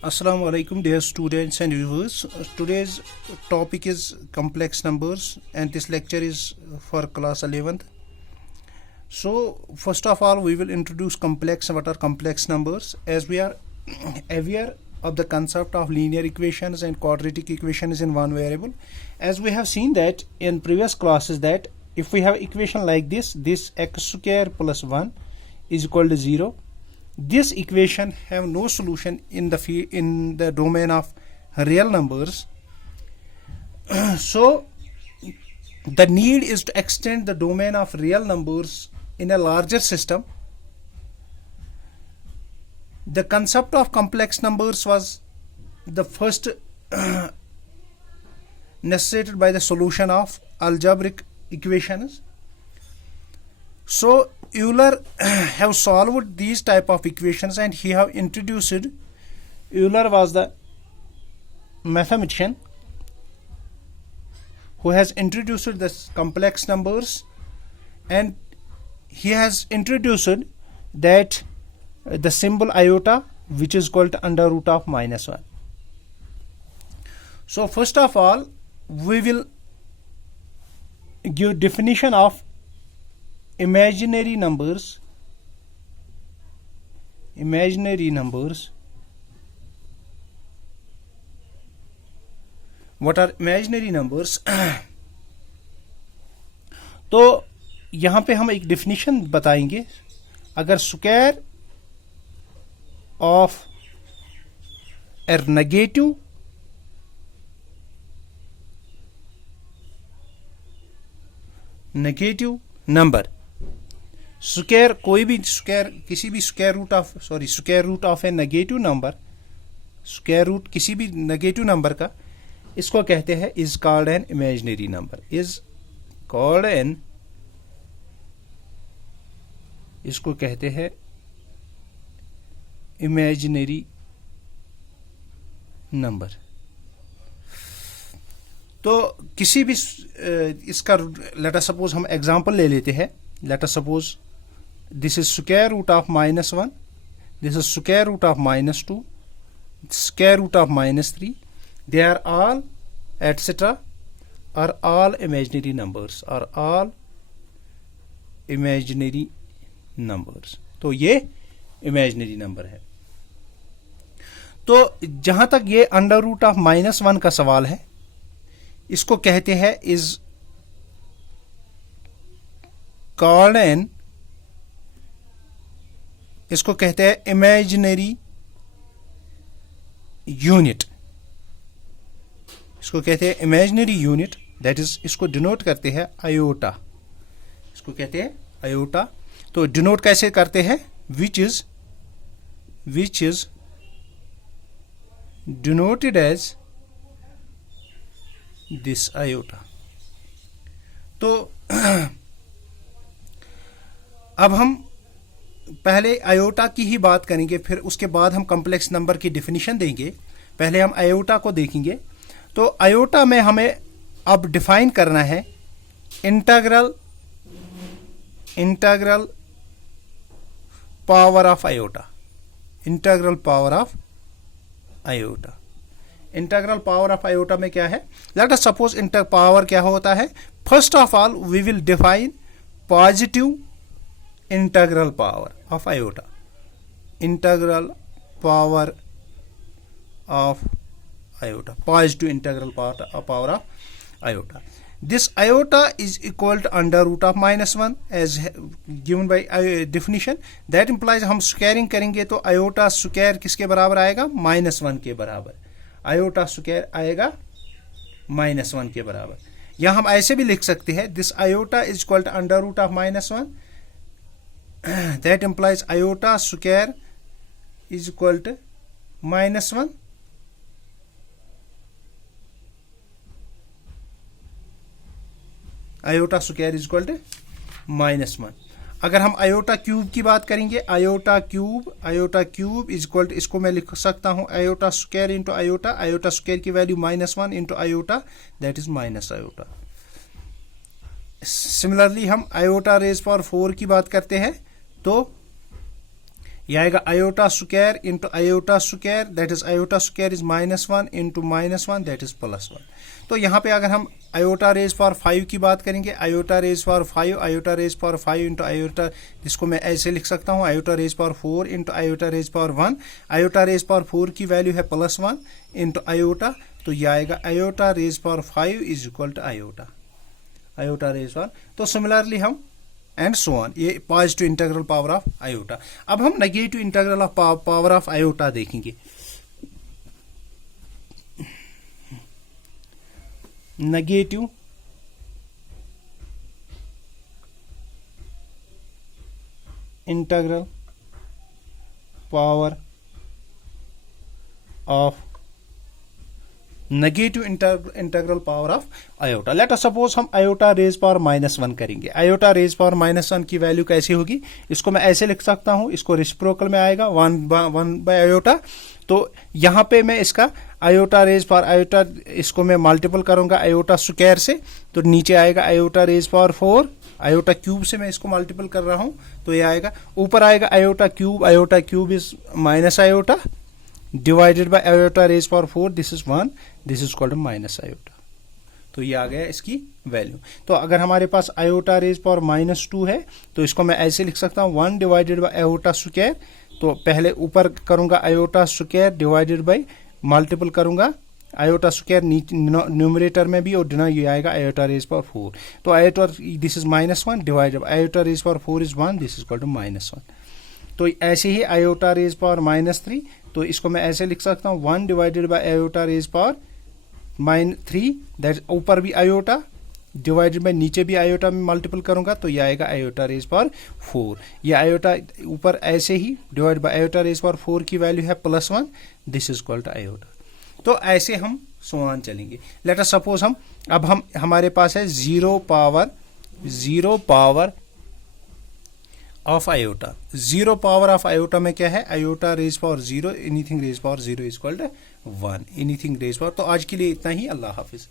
Assalamu alaikum dear students and viewers. Today's topic is complex numbers and this lecture is for class 11th. So first of all we will introduce what are complex numbers, as we are aware of the concept of linear equations and quadratic equations in one variable. As we have seen that in previous classes, that if we have equation like this x square plus 1 is equal to 0, this equation have no solution in the domain of real numbers. So the need is to extend the domain of real numbers in a larger system. The concept of complex numbers was the first necessitated by the solution of algebraic equations. So Euler have solved these type of equations and he have introduced. Euler was the mathematician who has introduced this complex numbers, and he has introduced that the symbol iota, which is called under root of -1. So first of all we will give definition of imaginary numbers. What are imaginary numbers? तो यहाँ पे हम एक definition बताएंगे. अगर square of a negative number, square कोई भी square किसी भी square root of a negative number, square root किसी भी नेगेटिव नंबर का, इसको कहते हैं is called an imaginary number. इसको कहते हैं इमेजिनरी नंबर. तो किसी भी इसका लेट अस सपोज हम एग्जांपल ले लेते हैं. Let us suppose this is square root of -1, this is square root of -2, square root of -3. They are all etc. are all imaginary numbers, तो ये इमेजिनरी नंबर है. तो जहां तक ये अंडर रूट ऑफ -1 का सवाल है, इसको कहते हैं इज कॉल्ड एन, इसको कहते हैं इमेजिनरी यूनिट. इसको कहते हैं इमेजिनरी यूनिट, दैट इज, इसको डिनोट करते हैं आयोटा. इसको कहते हैं आयोटा. तो डिनोट कैसे करते हैं? Which is denoted as this iota. तो अब हम पहले आयोटा की ही बात करेंगे, फिर उसके बाद हम कॉम्प्लेक्स नंबर की डेफिनेशन देंगे. पहले हम आयोटा को देखेंगे. तो आयोटा में हमें अब डिफाइन करना है integral power of iota. Integral power of iota में क्या है? लेट अस सपोज पावर क्या होता है. First of all we will define positive integral power of iota. Positive integral power of iota. This iota is equal to under root of -1 as given by definition. That implies हम squaring करेंगे तो iota square किसके बराबर आएगा? -1 के बराबर. iota square आएगा -1 के बराबर. या हम ऐसे भी लिख सकते हैं this iota is equal to under root of -1. That implies iota square is equal to -1. Iota square is equal to -1. अगर हम iota क्यूब की बात करेंगे, iota cube is equal to, इसको मैं लिख सकता हूं iota square into iota square की value -1 into iota, that is minus iota. Similarly हम iota raised power 4 की बात करते हैं, तो ये आएगा iota square into iota square, that is iota square is -1 into -1 that is +1। तो यहाँ पे अगर हम आयोटा रेज पावर 5 की बात करेंगे, iota raise power 5, iota raise power 5 into iota, इसको मैं ऐसे लिख सकता हूँ iota raise power 4 into iota raise power 1। Iota raise power 4 की वैल्यू है +1 इंटू आयोटा, तो ये आएगा iota raise power 5 is equal to iota raise power. तो सिमिलरली हम एंड सो ऑन, ये positive integral power of iota. अब हम negative integral of power of iota देखेंगे। Negative integral power of negative integral power of iota. Let us suppose हम iota raise power -1 करेंगे। Iota raise power -1 की value कैसी होगी, इसको मैं ऐसे लिख सकता हूं, इसको रेसिप्रोकल में आएगा 1 बाय आयोटा। तो यहां पे मैं इसका आयोटा रेज पावर आयोटा, इसको मैं मल्टीपल करूंगा आयोटा स्क्वायर से, तो नीचे आएगा iota raise power 4, iota cube से मैं इसको मल्टीपल कर रहा हूं, तो ये आएगा, ऊपर आएगा iota cube is minus iota divided by iota raise power 4, this is 1, this is called minus iota. तो ये आ गया इसकी वैल्यू। तो अगर हमारे पास आयोटा रेज पावर -2 है, तो इसको मैं ऐसे लिख सकता हूँ 1 डिवाइडेड बाय आयोटा स्क्वायर। तो पहले ऊपर करूंगा iota square divided by multiple करूंगा आयोटा स्क्वायर न्यूमरेटर में भी, और ये आएगा आयोटा रेज पावर 4। तो iota this is -1 divided iota raise power 4 is 1, this is called -1। तो ऐसे ही आयोटा रेज पावर -3, तो इसको मैं ऐसे लिख सकता हूँ 1 divided by iota raise power -3, that ऊपर भी आयोटा डिवाइडेड बाय नीचे भी आयोटा में मल्टीपल करूंगा, तो ये आएगा आयोटा रेज पावर 4। ये आयोटा ऊपर ऐसे ही divide by iota raise power 4 की वैल्यू है +1, दिस इज कॉल्ड आयोटा। तो ऐसे हम सोआन चलेंगे। लेट अस सपोज हम हमारे पास है 0 power of iota. 0 power of iota में क्या है, iota raise power 0, anything raise power 0 is called 1, anything raise power. तो आज के लिए इतना ही, अल्लाह हाफिज।